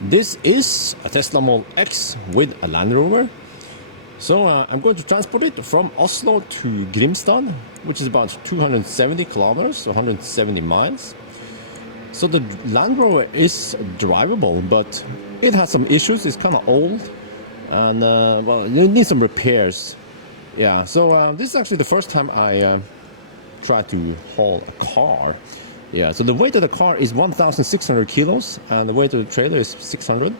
This is a Tesla Model X with a Land Rover. So I'm going to transport it from Oslo to Grimstad, which is about 270 kilometers, so 170 miles. So the Land Rover is drivable, but it has some issues. It's kind of old, and well, it needs some repairs. Yeah, so this is actually the first time I try to haul a car. Yeah, so the weight of the car is 1,600 kilos and the weight of the trailer is 600.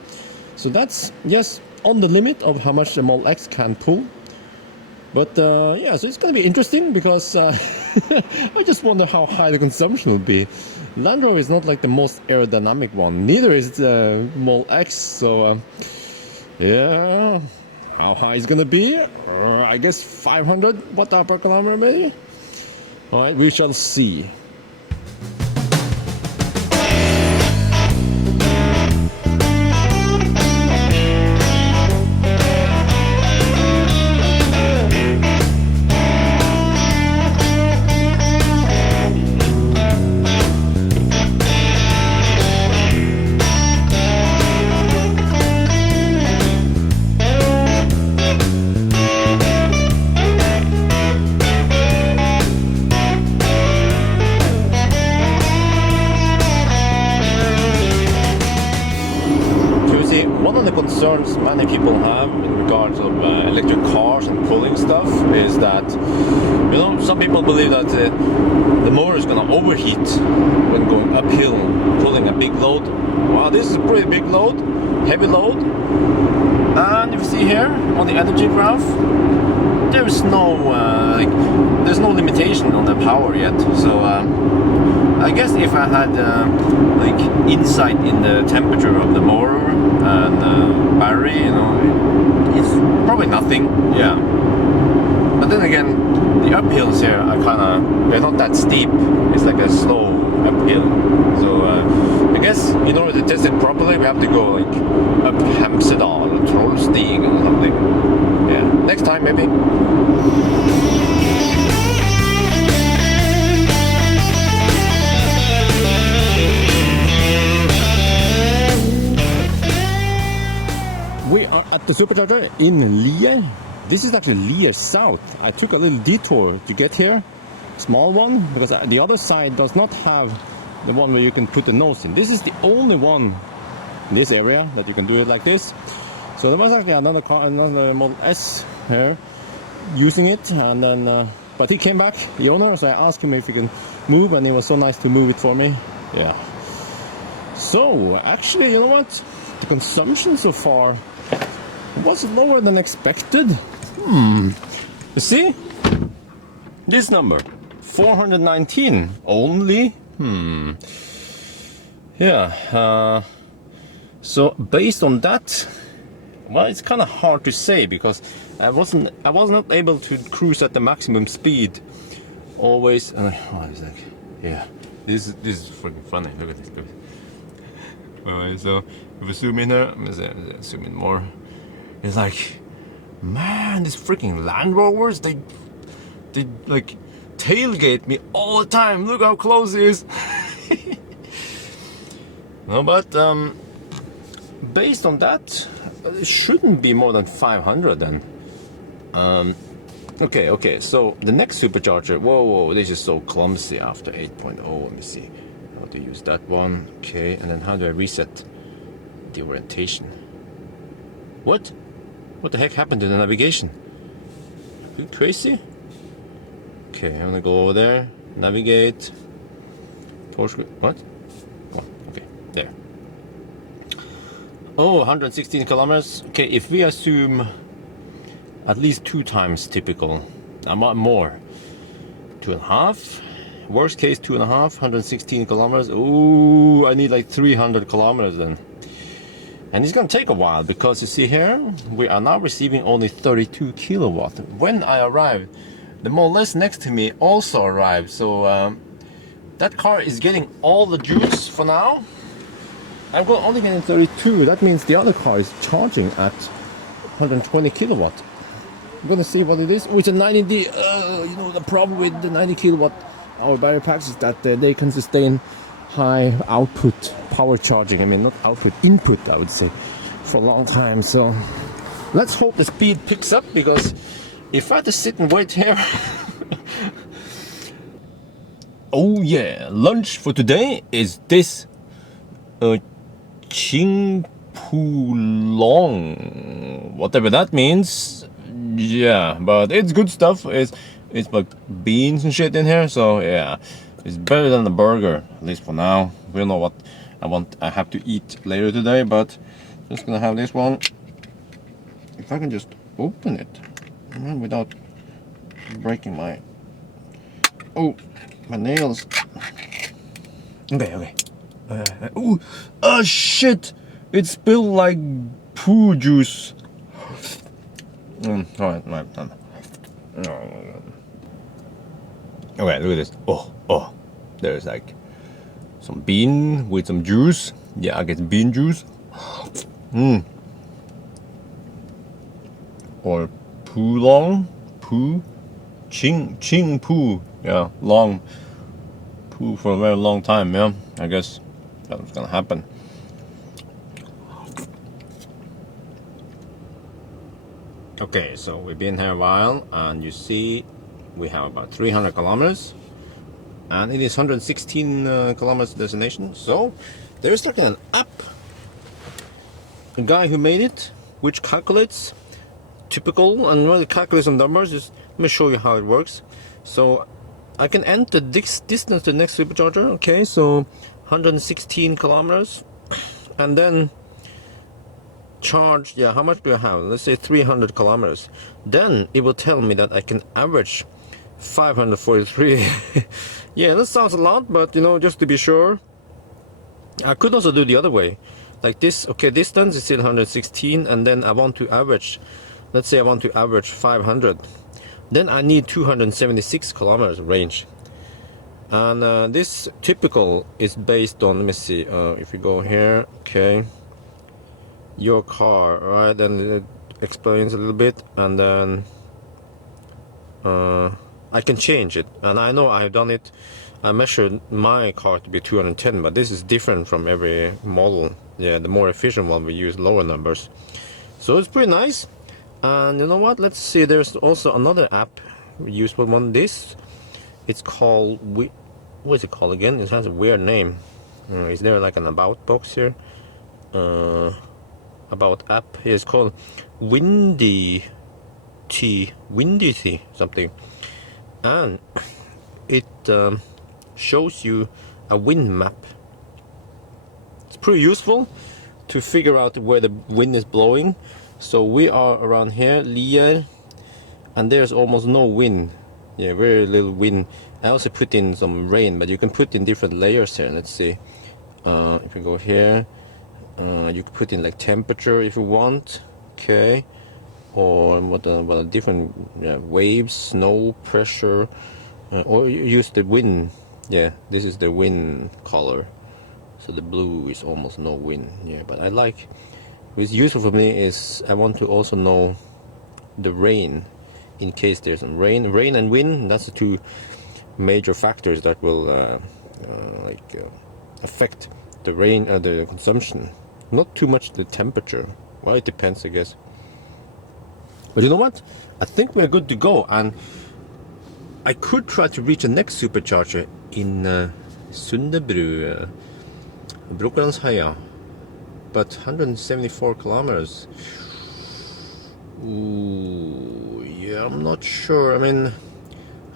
So that's just on the limit of how much the Model X can pull. But yeah, so it's going to be interesting because I just wonder how high the consumption will be. Land Rover is not like the most aerodynamic one, neither is the Model X. So yeah, how high is going to be? I guess 500 watt-hour per kilometer maybe? Alright, we shall see. One of the concerns many people have in regards of electric cars and pulling stuff is that, you know, some people believe that the motor is going to overheat when going uphill, pulling a big load. Wow, this is a pretty big load, heavy load. And if you see here on the energy graph, there's no there's no limitation on the power yet. So I guess if I had like insight in the temperature of the motor and battery, you know, it's probably nothing. Yeah. But then again, the uphills here are they're not that steep. It's like a slow uphill. So I guess in order to test it properly, we have to go like up Hemsedal or Trollstig or something. Yeah. Next time maybe. We are at the supercharger in Lier. This is actually Lier South. I took a little detour to get here, small one, because the other side does not have the one where you can put the nose in. This is the only one in this area that you can do it like this. So there was actually another car, another Model S here using it, and then but he came back, the owner, so I asked him if he can move, and he was so nice to move it for me. Yeah. So actually, you know what? The consumption so far was lower than expected. You see? This number, 419 only. Yeah. So based on that, well, it's kind of hard to say because I was not able to cruise at the maximum speed always. Oh, it's like, yeah, this is freaking funny. Look at this. Look at this. Alright, so if we zoom in here, let's zoom in more. It's like, man, these freaking Land Rovers, they like tailgate me all the time. Look how close it is. No, but based on that, it shouldn't be more than 500 then. Okay, so the next supercharger, whoa, this is so clumsy after 8.0. Let me see how to use that one. Okay, and then how do I reset the orientation? What the heck happened to the navigation? Are you crazy? Okay, I'm gonna go over there, navigate, Porsche, what? Oh, okay, there. Oh, 116 kilometers. Okay, if we assume at least 2 times typical, more, 2.5, worst case 2.5, 116 kilometers. Ooh, I need like 300 kilometers then. And it's gonna take a while because you see here, we are now receiving only 32 kilowatt. When I arrived, the Model S next to me also arrived. So that car is getting all the juice for now. I'm only getting 32. That means the other car is charging at 120 kilowatt. I'm gonna see what it is. With a 90D, you know, the problem with the 90 kilowatt hour battery packs is that they can sustain high output power charging, I mean not output, input I would say, for a long time. So let's hope the speed picks up, because if I had to sit and wait here oh yeah, lunch for today is this Ching Pu Long, whatever that means. Yeah, but it's good stuff. It's like beans and shit in here, so yeah, it's better than the burger, at least for now. We don't know what I have to eat later today, but just gonna have this one. If I can just open it without breaking my nails. Okay. Ooh, oh shit! It spilled like poo juice. Alright. Okay, look at this. Oh, there's like some bean with some juice. Yeah, I get bean juice. Or ching poo. Yeah, long poo for a very long time. Yeah, I guess that's gonna happen. Okay, so we've been here a while, and you see we have about 300 kilometers, and it is 116 kilometers destination. So there's like an app, a guy who made it, which calculates typical and really calculates some numbers. Just let me show you how it works. So I can enter this distance to the next supercharger. Okay, so 116 kilometers, and then charge, yeah, how much do I have? Let's say 300 kilometers. Then it will tell me that I can average 543. Yeah, that sounds a lot, but you know, just to be sure, I could also do the other way, like this. Okay, distance is still 116, and then I want to average, let's say I want to average 500, then I need 276 kilometers range. And this typical is based on, let me see, if we go here, okay, your car, right? Then it explains a little bit, and then I can change it. And I know I've done it. I measured my car to be 210, but this is different from every model. Yeah, the more efficient one we use lower numbers, so it's pretty nice. And you know what, let's see, there's also another app useful one. This, it's called, what is it called again? It has a weird name. Is there like an about box here? About app. It's called Windy something, and it shows you a wind map. It's pretty useful to figure out where the wind is blowing. So we are around here, Lier, and there's almost no wind. Yeah, very little wind. I also put in some rain, but you can put in different layers here. Let's see, if we go here, you can put in like temperature if you want, okay, or what a different waves, snow, pressure, or you use the wind. Yeah, this is the wind color, so the blue is almost no wind. Yeah, but I like, what's useful for me is I want to also know the rain, in case there's some rain and wind. That's the two major factors that will affect the rain, the consumption. Not too much the temperature. Well, it depends, I guess. But you know what? I think we're good to go, and I could try to reach the next supercharger in Sundebru, Brokelandsheia, but 174 kilometers. Ooh, yeah, I'm not sure. I mean,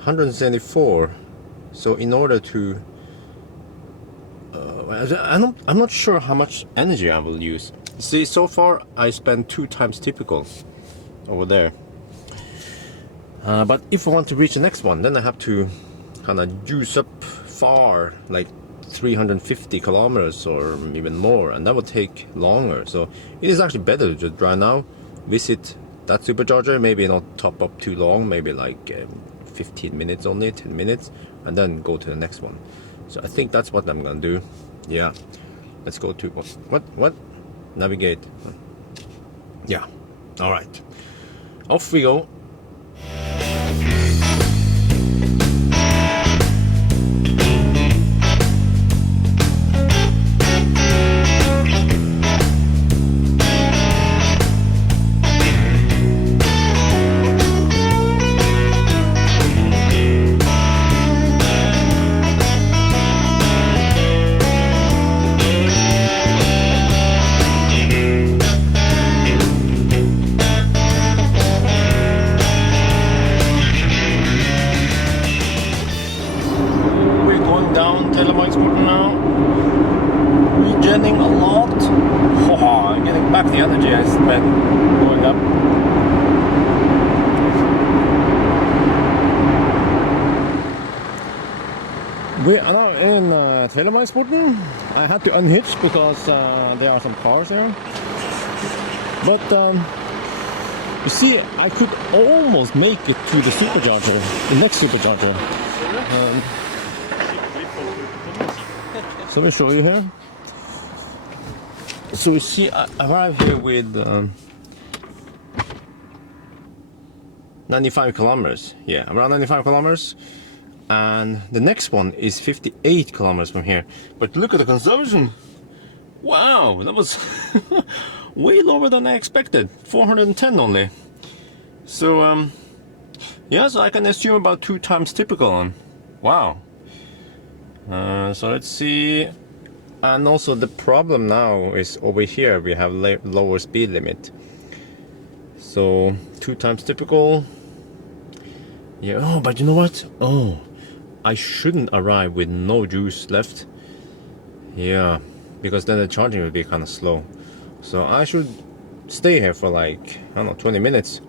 174. So in order to I'm not sure how much energy I will use. See, so far I spent 2 times typical over there. But if I want to reach the next one, then I have to kind of juice up far, like 350 kilometers or even more, and that will take longer. So it is actually better to just drive now, visit that supercharger, maybe not top up too long, maybe like 15 minutes only, 10 minutes, and then go to the next one. So I think that's what I'm gonna do. Yeah, let's go to what navigate. Yeah, all right, off we go. energy I spent going up. We are now in Telemarksporten. I had to unhitch because there are some cars here. But you see, I could almost make it to the supercharger, the next supercharger. So let me show you here. So you see, I arrived here with 95 kilometers. Yeah, around 95 kilometers. And the next one is 58 kilometers from here. But look at the consumption. Wow, that was way lower than I expected. 410 only. So yeah, so I can assume about 2 times typical. Wow. So let's see. And also the problem now is over here we have lower speed limit. So 2 times typical. Yeah. Oh, but you know what? Oh, I shouldn't arrive with no juice left. Yeah, because then the charging will be kind of slow. So I should stay here for like, I don't know, 20 minutes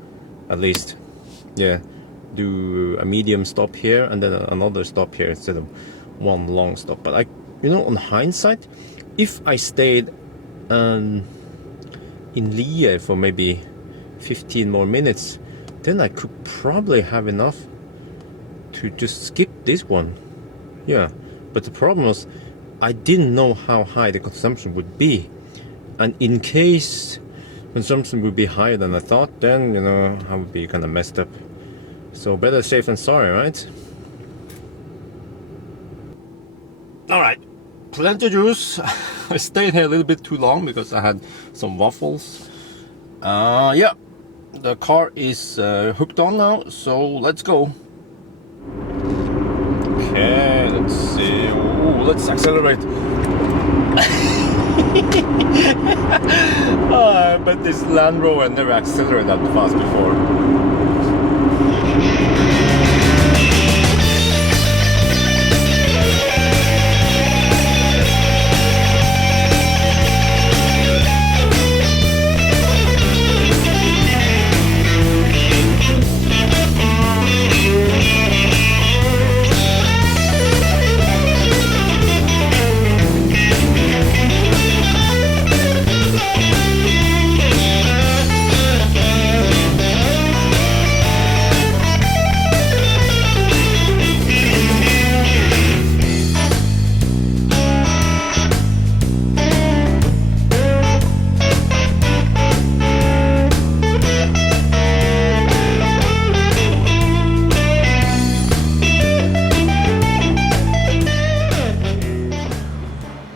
at least. Yeah, do a medium stop here and then another stop here instead of one long stop. But you know, on hindsight, if I stayed in Lier for maybe 15 more minutes, then I could probably have enough to just skip this one. Yeah, but the problem was I didn't know how high the consumption would be, and in case consumption would be higher than I thought, then you know I would be kind of messed up. So better safe than sorry, right? All right, plenty of juice. I stayed here a little bit too long because I had some waffles. Yeah, the car is hooked on now, so let's go. Okay, let's see. Ooh, let's accelerate. Oh, but this Land Rover never accelerated that fast before.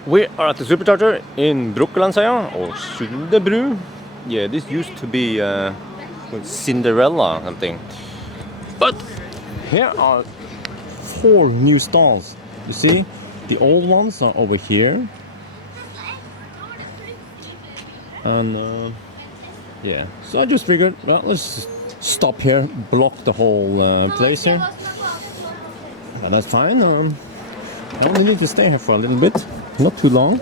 We are at the supercharger in Brokkelandsøya or Suldebru. Yeah, this used to be Cinderella or something. But here are 4 new stalls. You see, the old ones are over here. And yeah, so I just figured, well, let's stop here, block the whole place here. And that's fine. I only need to stay here for a little bit. Not too long.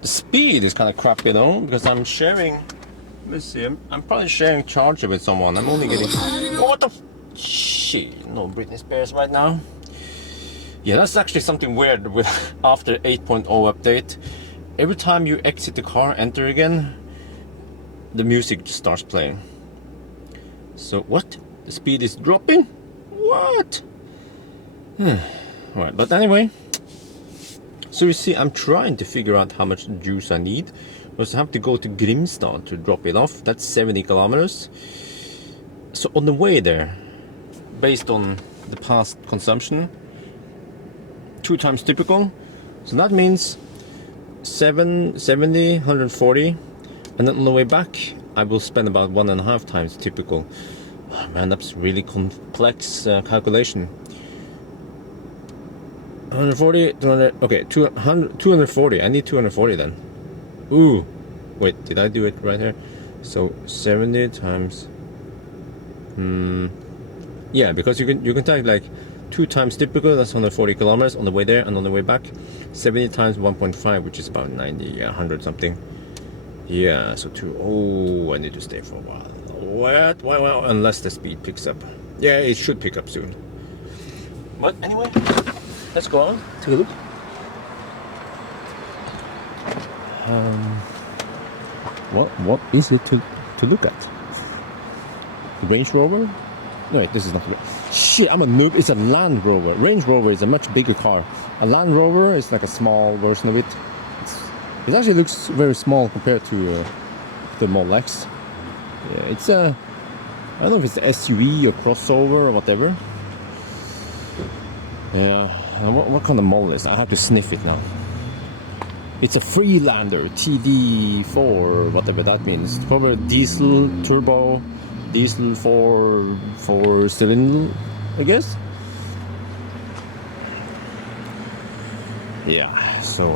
The speed is kind of crappy though, because I'm sharing. Let's see. I'm probably sharing charger with someone. I'm only getting. Oh, what the? Shit! No Britney Spears right now. Yeah, that's actually something weird with after 8.0 update. Every time you exit the car, enter again, the music just starts playing. So what? The speed is dropping? What? Alright, but anyway. So you see, I'm trying to figure out how much juice I need, because I have to go to Grimstad to drop it off. That's 70 kilometers. So on the way there, based on the past consumption, 2 times typical. So that means 70, 140, and then on the way back, I will spend about 1.5 times typical. Oh, man, that's really complex calculation. 140, 200, okay, 240, I need 240 then. Ooh, wait, did I do it right here? So 70 times, yeah, because you can take like 2 times typical, that's 140 kilometers on the way there and on the way back. 70 times 1.5, which is about 90, 100 something. Yeah, so I need to stay for a while. Well, unless the speed picks up. Yeah, it should pick up soon. But anyway, let's go on, take a look. What is it to look at? Range Rover? No, wait, this is not. Shit, I'm a noob. It's a Land Rover. Range Rover is a much bigger car. A Land Rover is like a small version of it. It actually looks very small compared to the Model X. Yeah, it's a, I don't know if it's an SUV or crossover or whatever. Yeah, what kind of model is it? I have to sniff it now. It's a Freelander TD4, whatever that means. Probably diesel, turbo, diesel four cylinder, I guess. Yeah, so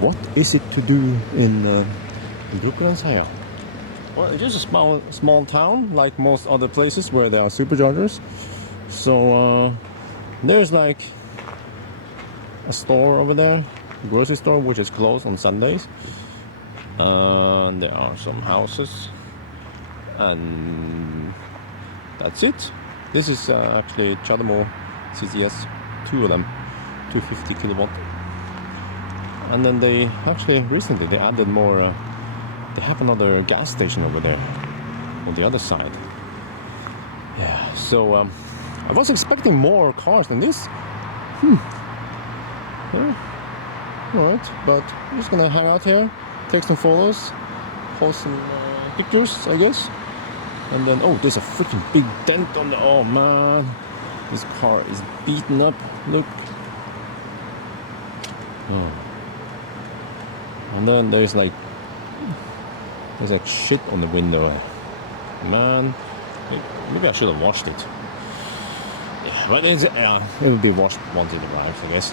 what is it to do in Brokelandsheia? Well, it's just a small town, like most other places where there are superchargers. So there's like a store over there, a grocery store, which is closed on Sundays. There are some houses, and that's it. This is actually Chadamo CCS, two of them, 250 kilowatt. And then they actually recently they added more. They have another gas station over there on the other side. Yeah, so I was expecting more cars than this. Yeah. Alright, but I'm just gonna hang out here, take some photos, post some pictures, I guess. And then, oh, there's a freaking big dent on the, oh man, this car is beaten up, look. Oh. And then there's like shit on the window. Man, maybe I should have washed it. Yeah, but it will be washed once it arrives, I guess.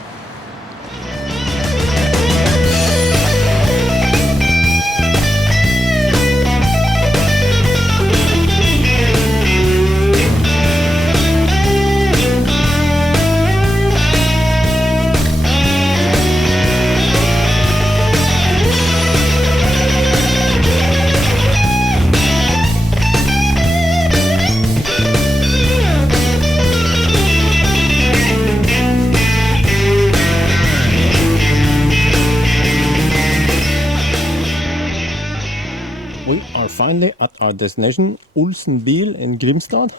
We are finally at our destination, Olsen Bil in Grimstad.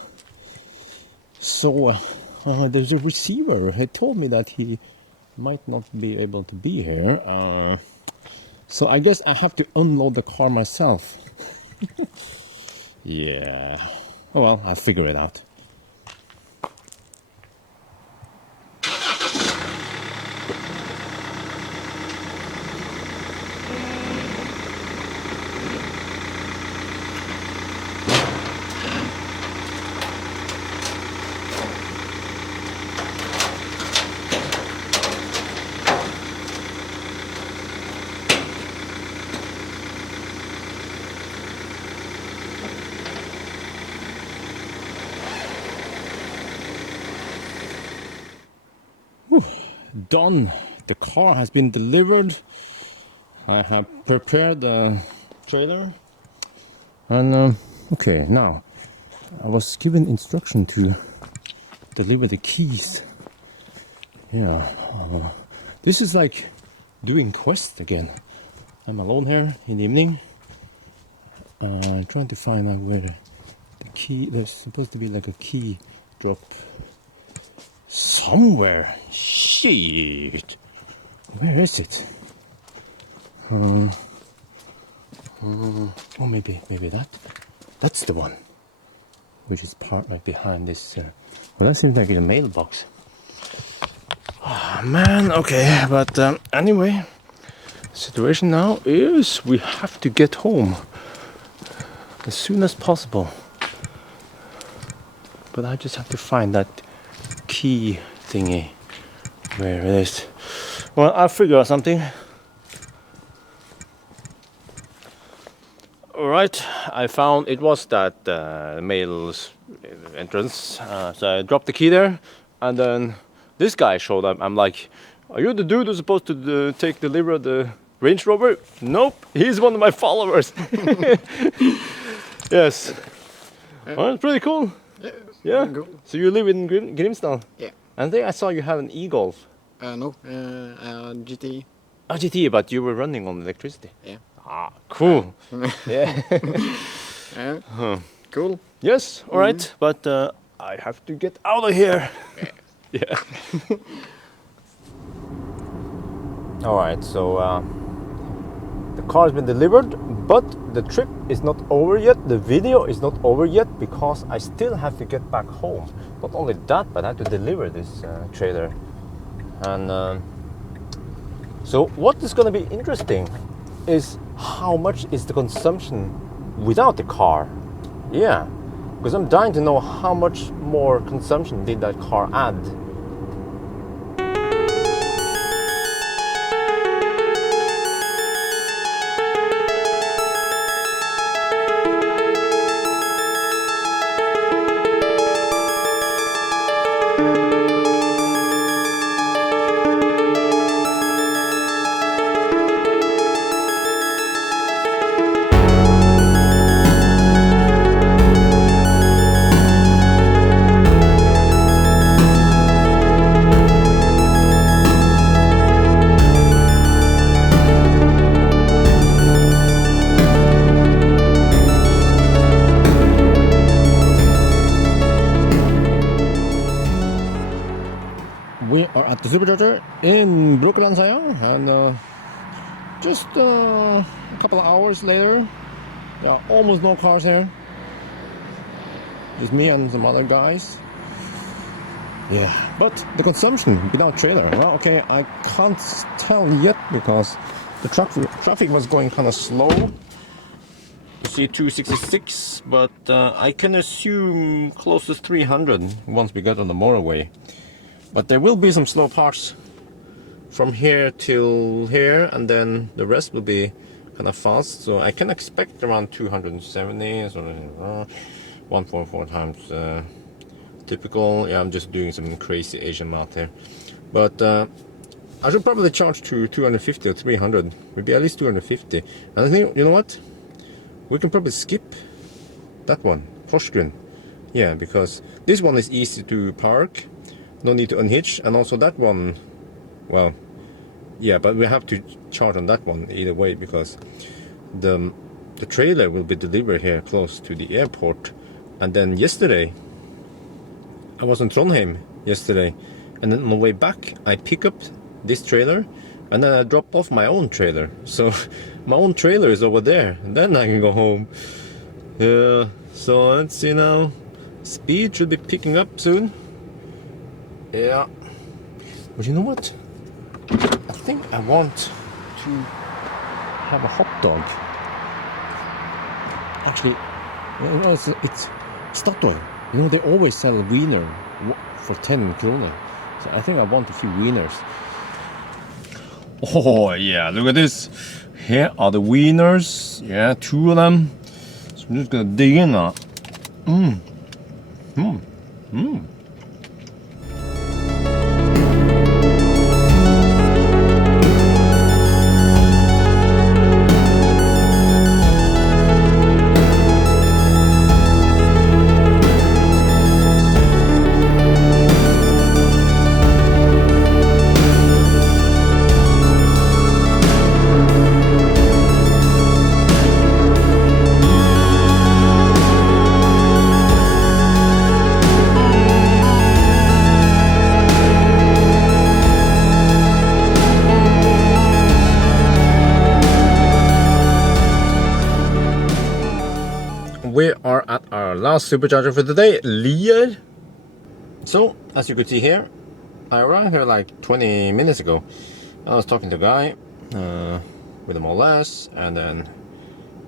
So there's a receiver. He told me that he might not be able to be here. So I guess I have to unload the car myself. Yeah. Oh well, I'll figure it out. Done. The car has been delivered. I have prepared the trailer. And okay, now I was given instruction to deliver the keys. Yeah, this is like doing quest again. I'm alone here in the evening, trying to find out where the key. There's supposed to be like a key drop somewhere. Shit, where is it? Oh, maybe that's the one, which is part right behind this. Well, that seems like a mailbox. Oh, man, okay, but anyway, situation now is we have to get home as soon as possible. But I just have to find that key thingy, where it is. Well, I'll figure out something. Alright, I found it was that mail's entrance, so I dropped the key there, and then this guy showed up. I'm like, are you the dude who's supposed to deliver the Range Rover? Nope, he's one of my followers. Yes. Oh, it's pretty cool. Yeah. Cool. So you live in Grimstad? Yeah. And then I saw you have an e-Golf. No, GT. Oh, GT, but you were running on electricity. Yeah. Ah, cool. Yeah. Yeah. Cool. Yes, all right, but I have to get out of here. Yeah. All right, so the car has been delivered, but the trip is not over yet. The video is not over yet because I still have to get back home. Not only that, but I have to deliver this trailer. And so what is going to be interesting is how much is the consumption without the car. Yeah, because I'm dying to know how much more consumption did that car add. We are at the supercharger in Brokelandsheia, and just a couple of hours later, there are almost no cars here. Just me and some other guys. Yeah, but the consumption without trailer, well, okay, I can't tell yet because the traffic was going kind of slow. You see 266, but I can assume close to 300 once we get on the motorway. But there will be some slow parts from here till here, and then the rest will be kind of fast. So I can expect around 270, so 1.4 times typical. Yeah, I'm just doing some crazy Asian math here. But I should probably charge to 250 or 300, maybe at least 250. And I think, you know what? We can probably skip that one, Porsgrunn. Yeah, because this one is easy to park. No need to unhitch, and also that one, well, yeah, but we have to charge on that one either way because the trailer will be delivered here close to the airport. And then yesterday, I was in Trondheim yesterday, and then on the way back, I pick up this trailer, and then I drop off my own trailer. So my own trailer is over there, and then I can go home. Yeah, so let's see now. Speed should be picking up soon. Yeah, but you know what? I think I want to have a hot dog. Actually, you know, it's Statoil. You know, they always sell a wiener for 10 kroner. So I think I want a few wieners. Oh yeah, look at this. Here are the wieners. Yeah, 2 of them. So I'm just gonna dig in now. We are at our last supercharger for the day, Lier. So, as you could see here, I arrived here like 20 minutes ago. I was talking to a guy with a Model S, and then,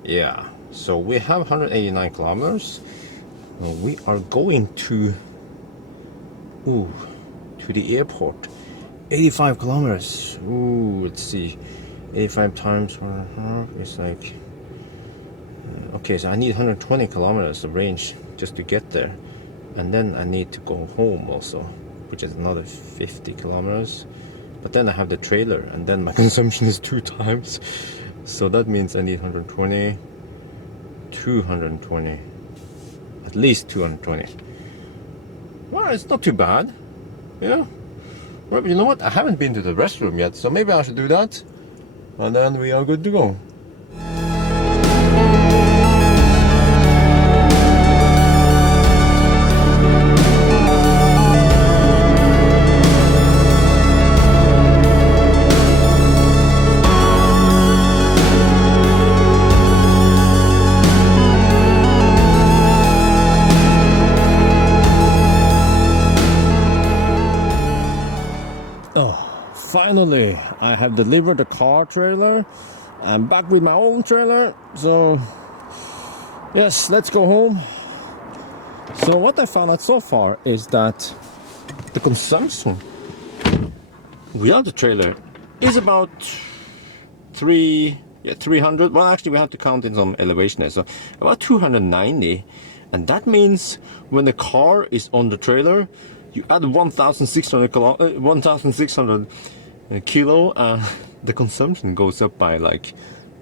yeah. So we have 189 kilometers. We are going to the airport. 85 kilometers. Let's see. 85 times 1.5 is like... okay, so I need 120 kilometers of range just to get there. And then I need to go home also, which is another 50 kilometers. but then I have the trailer, and then my consumption is 2 times. So that means I need 120, 220, at least 220. Well, it's not too bad, yeah. Well, but you know what? I haven't been to the restroom yet, so maybe I should do that, and then we are good to go. Finally, I have delivered the car trailer. I'm back with my own trailer. So, yes, let's go home. So what I found out so far is that the consumption without the trailer is about 300. Well, actually, we have to count in some elevation there. So about 290. And that means when the car is on the trailer, you add 1,600 kilo, the consumption goes up by like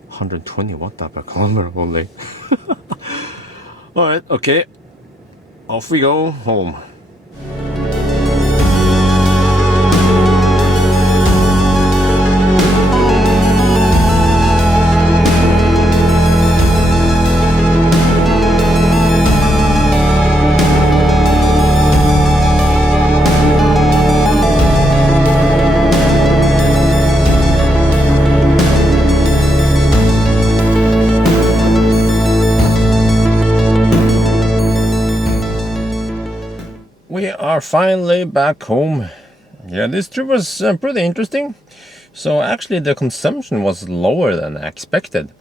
120 watt per kilometer only. All right, okay, off we go home. We are finally back home. Yeah, this trip was pretty interesting. So actually the consumption was lower than I expected.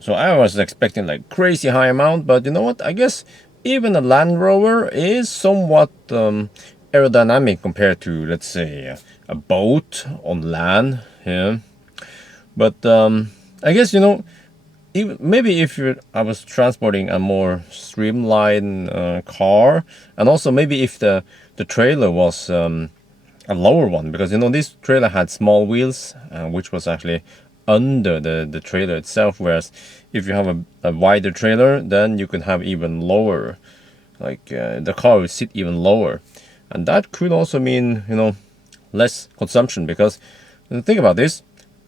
So I was expecting like crazy high amount, but you know what? I guess even a Land Rover is somewhat aerodynamic compared to, let's say, a boat on land. Yeah, but I guess, you know, even maybe if I was transporting a more streamlined car, and also maybe if the trailer was a lower one, because you know this trailer had small wheels, which was actually under the trailer itself, whereas if you have a wider trailer, then you can have even lower, like the car will sit even lower, and that could also mean, you know, less consumption, because think about this,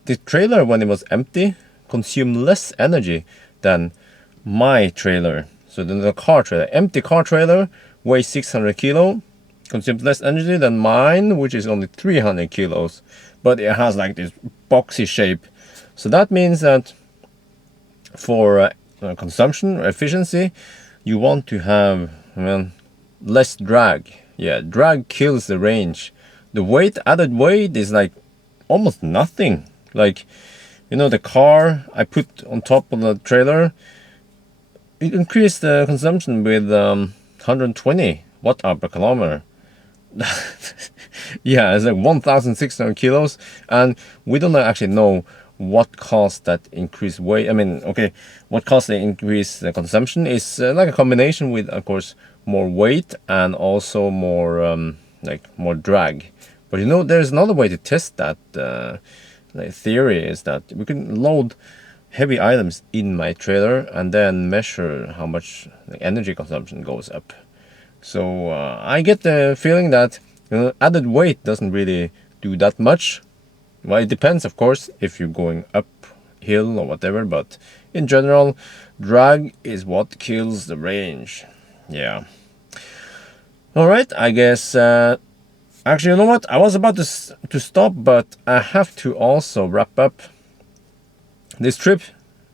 the trailer when it was empty consumed less energy than my trailer. So the car trailer, empty car trailer, weighs 600 kilo, consumes less energy than mine, which is only 300 kilos, but it has like this boxy shape. So that means that for consumption efficiency, you want to have, well, less drag. Yeah, drag kills the range. The weight, added weight, is like almost nothing. Like, you know, the car I put on top of the trailer, it increased the consumption with 120 watt hour per kilometer. Yeah, it's like 1,600 kilos, and we don't actually know what caused that increased weight. I mean, okay, what caused the increased consumption is like a combination with, of course, more weight and also more like more drag. But you know, there's another way to test that. The theory is that we can load heavy items in my trailer and then measure how much the energy consumption goes up. So I get the feeling that, you know, added weight doesn't really do that much. Well, it depends, of course, if you're going uphill or whatever, but in general, drag is what kills the range. Yeah. All right, I guess. Actually, you know what? I was about to stop, but I have to also wrap up this trip.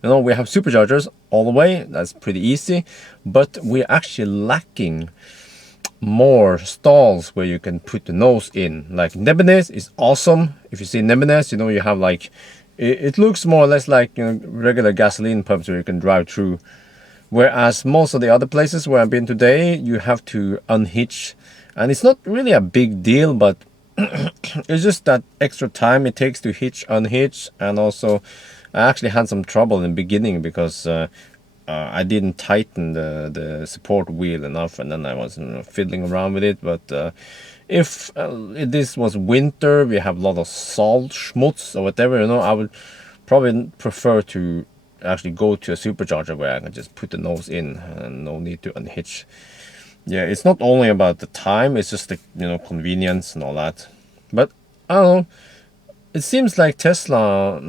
You know, we have superchargers all the way. That's pretty easy, but we're actually lacking more stalls where you can put the nose in. Like Nebbenes is awesome. If you see Nebbenes, you know, you have like, it looks more or less like, you know, regular gasoline pumps where you can drive through. Whereas most of the other places where I've been today, you have to unhitch. And it's not really a big deal, but it's just that extra time it takes to hitch, unhitch. And also, I actually had some trouble in the beginning because I didn't tighten the support wheel enough, and then I was fiddling around with it. But if this was winter, we have a lot of salt, schmutz, or whatever, I would probably prefer to actually go to a supercharger where I can just put the nose in and no need to unhitch. Yeah, it's not only about the time, it's just the convenience and all that. But I don't know. It seems like Tesla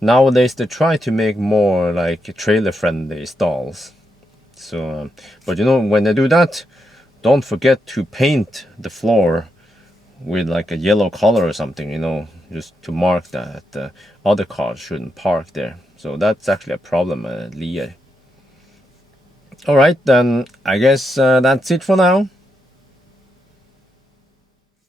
nowadays they try to make more like trailer friendly stalls. So, but when they do that, don't forget to paint the floor with like a yellow color or something, just to mark that other cars shouldn't park there. So that's actually a problem at Lier. All right, then I guess that's it for now.